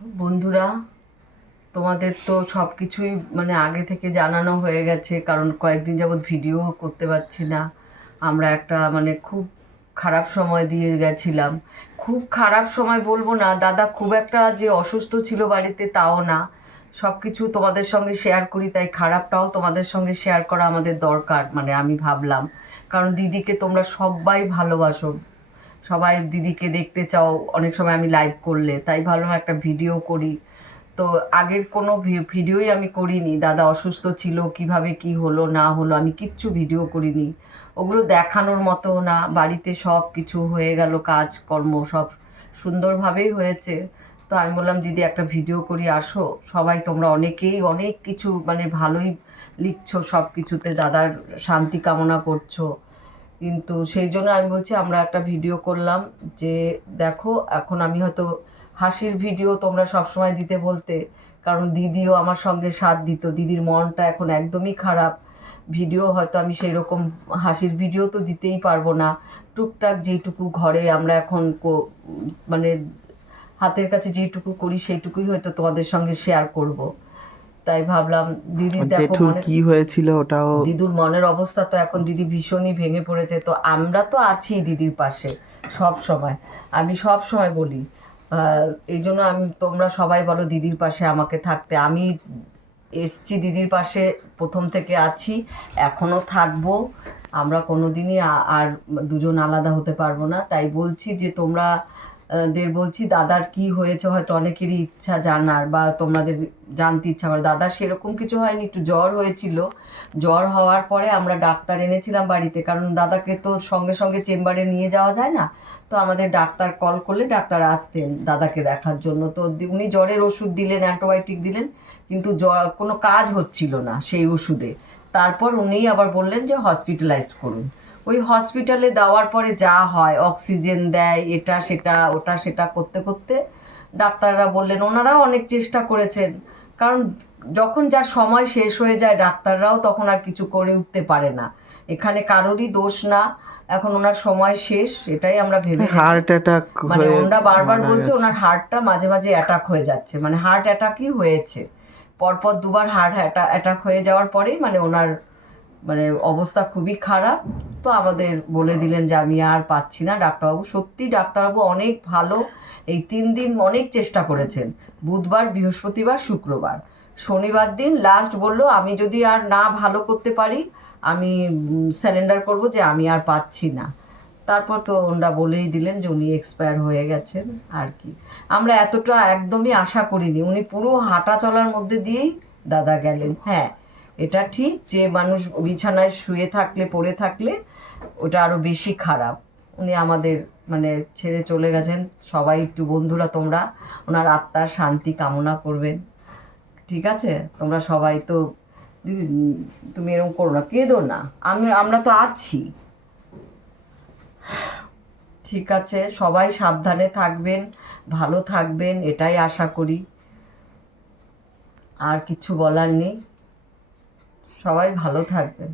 বন্ধুরা, তোমাদের তো সব কিছুই মানে আগে থেকে জানানো হয়ে গেছে, কারণ কয়েকদিন যাবৎ ভিডিও করতে পারছি না। আমরা একটা মানে খুব খারাপ সময় দিয়ে গেছিলাম। খুব খারাপ সময় বলব না, দাদা খুব একটা যে অসুস্থ ছিল বাড়িতে তাও না। সব কিছু তোমাদের সঙ্গে শেয়ার করি, তাই খারাপটাও তোমাদের সঙ্গে শেয়ার করা আমাদের দরকার মানে আমি ভাবলাম। কারণ দিদিকে তোমরা সবাই ভালোবাসো। সবাই দিদিকে দেখতে চাও, অনেক সময় আমি লাইভ করলে, তাই ভাবলাম একটা ভিডিও করি। তো আগের কোনো ভিডিওই আমি করিনি। দাদা অসুস্থ ছিল, কীভাবে কি হলো, না হলো, আমি কিচ্ছু ভিডিও করিনি। ওগুলো দেখানোর মতো না, বাড়িতে সব কিছু হয়ে গেল, কাজকর্ম সব সুন্দরভাবেই হয়েছে। তো আমি বললাম, দিদি, একটা ভিডিও করি, আসো। সবাই তোমরা অনেকেই অনেক কিছু মানে ভালোই লিখছো সব কিছুতে দাদার শান্তি কামনা করছ। কিন্তু সেই জন্য আমি বলছি, আমরা একটা ভিডিও করলাম যে, দেখো, এখন আমি হয়তো হাসির ভিডিও তোমরা সবসময় দিতে বলতে। কারণ দিদিও আমার সঙ্গে সাথ দিত, দিদির মনটা এখন একদমই খারাপ। ভিডিও হয়তো আমি সেই রকম হাসির ভিডিও তো দিতেই পারব না। টুকটাক যেটুকু ঘরে আমরা এখন মানে হাতের কাছে যেটুকু করি, সেইটুকুই হয়তো তোমাদের সঙ্গে শেয়ার করব। তাই ভাবলাম দিদি দেখো কি হয়েছিল ওটাও দিদুর মনের অবস্থা তো এখন দিদি ভীষণই ভেঙে পড়েছে তো আমরা তো আছি দিদির পাশে সব সময়। আমি সব সময় বলি এই জন্য আমি তোমরা সবাই বলো দিদির পাশে আমাকে থাকতে। আমি এসছি দিদির পাশে প্রথম থেকে আছি এখনও থাকব। আমরা কোনোদিনই আর দুজন আলাদা হতে পারব না। তাই বলছি যে তোমরা দের বলছি, দাদার কি হয়েছে হয়তো অনেকেরই ইচ্ছা জানার বা তোমাদের জানতে ইচ্ছা করে। দাদার সেরকম কিছু হয়নি, একটু জ্বর হয়েছিল। জ্বর হওয়ার পরে আমরা ডাক্তার এনেছিলাম বাড়িতে, কারণ দাদাকে তো সঙ্গে সঙ্গে চেম্বারে নিয়ে যাওয়া যায় না। তো আমাদের ডাক্তার কল করলে ডাক্তার আসতেন দাদাকে দেখার জন্য। তো উনি জ্বরের ওষুধ দিলেন, অ্যান্টিবায়োটিক দিলেন, কিন্তু জ্বর কোনো কাজ হচ্ছিল না সেই ওষুধে। তারপর উনিই আবার বললেন যে, হসপিটালাইজড করুন। ওই হসপিটালে দেওয়ার পরে যা হয় অক্সিজেন দেয় এটা সেটা ওটা সেটা করতে করতে ডাক্তাররা বললেন ওনারাও অনেক চেষ্টা করেছেন। কারণ যখন যার সময় শেষ হয়ে যায় ডাক্তাররাও তখন আর কিছু করে উঠতে পারে না। এখানে কারোরই দোষ না। এখন ওনার সময় শেষ এটাই আমরা ভেবে হার্ট অ্যাটাক মানে ওনারা বারবার বলছে ওনার হার্টটা মাঝে মাঝে অ্যাটাক হয়ে যাচ্ছে। মানে হার্ট অ্যাটাকই হয়েছে। পরপর দুবার হার্ট অ্যাটাক হয়ে যাওয়ার পরেই মানে ওনার মানে অবস্থা খুবই খারাপ। তো আমাদের বলে দিলেন যে, আমি আর পাচ্ছি না ডাক্তারবাবু। সত্যি ডাক্তারবাবু অনেক ভালো। এই তিন দিন অনেক চেষ্টা করেছেন। বুধবার, বৃহস্পতিবার, শুক্রবার। শনিবার দিন লাস্ট বলল, আমি যদি আর না ভালো করতে পারি, আমি স্যালেন্ডার করব যে, আমি আর পাচ্ছি না। তারপর তো ওনারা বলেই দিলেন যে, উনি এক্সপায়ার হয়ে গেছেন আর কি। আমরা এতটা একদমই আশা করিনি। উনি পুরো হাঁটা চলার মধ্যে দিয়েই দাদা গেলেন। হ্যাঁ এটা ঠিক যে মানুষ বিছানায় শুয়ে থাকলে, পড়ে থাকলে ওটা আরও বেশি খারাপ। উনি আমাদের মানে ছেড়ে চলে গেছেন। সবাই একটু বন্ধুরা তোমরা, ওনার আত্মার শান্তি কামনা করবেন। ঠিক আছে? তোমরা সবাই তো, দিদি, তুমি এরকম করো না, কেঁদো না। আমি, আমরা তো আছি। ঠিক আছে? সবাই সাবধানে থাকবেন, ভালো থাকবেন, এটাই আশা করি। আর কিছু বলার নেই। সবাই ভালো থাকবেন।